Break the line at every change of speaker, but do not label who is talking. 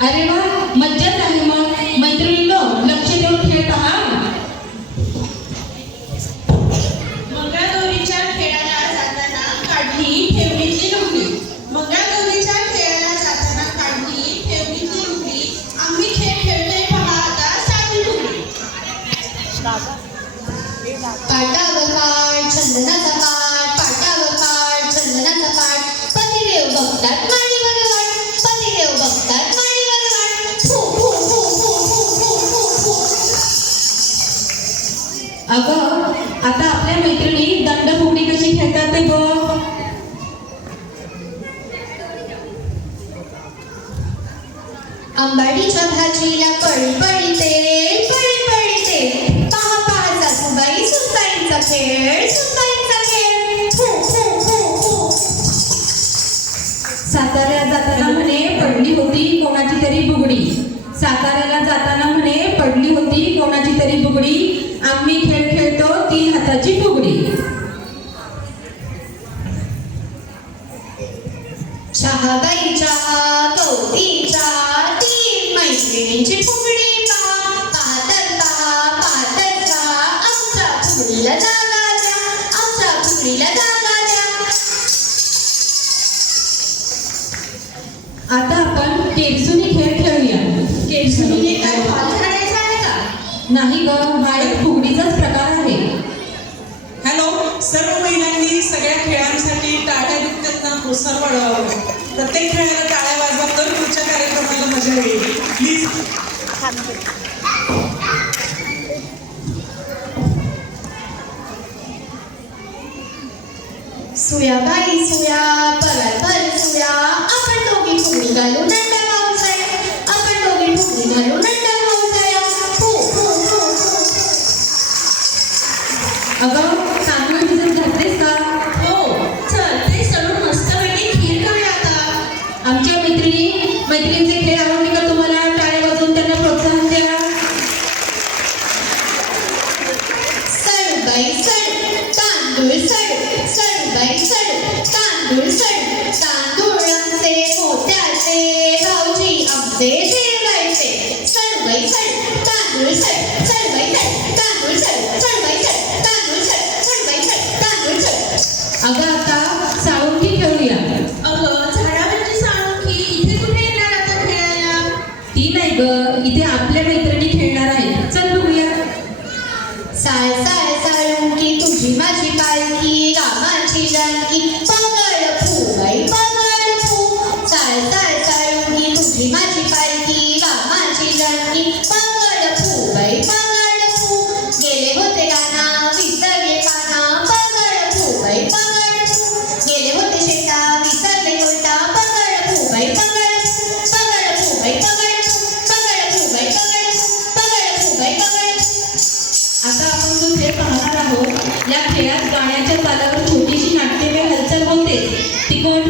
I didn't know.
अगं आता आपल्या मैत्रिणी दंडफुगडी कशी खेळतात ते बघ.
आंबाडीच्या भाजीला पळी पळीते पळी पळीते. पहा पहा सासूबाई सुनबाईंचा खेळ सुनबाईंचा खेळ.
साताऱ्याला जाताना म्हणे पडली होती कोणाची तरी बुगडी. साताऱ्याला जाताना म्हणे पडली होती कोणाची तरी बुगडी. आम्ही खेळ खेळतो तीन हाताची फुगडी.
शहाबाई चहा तीन मैत्रिणींची फुगडी पहा. आमच्या फुगडीला जागा द्या आमच्या फुगडीला जागा द्या.
आता आपण केरसुनी खेळ खेळूया. केरसुनी
काय फाल झाडायचं आहे का?
नाही ग हा
दुखतात ना प्रत्येक खेळायला टाळ्या वाजवा तर पुढच्या कार्यक्रमाला मजा येईल. प्लीज
सुया बाई सुया परत पर सुया. आपण दोघी फुगडी घालू नंदा
मैत्रिणी 你慢去搬梯，赶慢去山
梯，搬盖的铺没搬盖的铺，再再再用梯，肚皮慢。या खेळात गाण्याच्या तालावर छोटीशी नाट्यमय हालचाल होते.
तिखट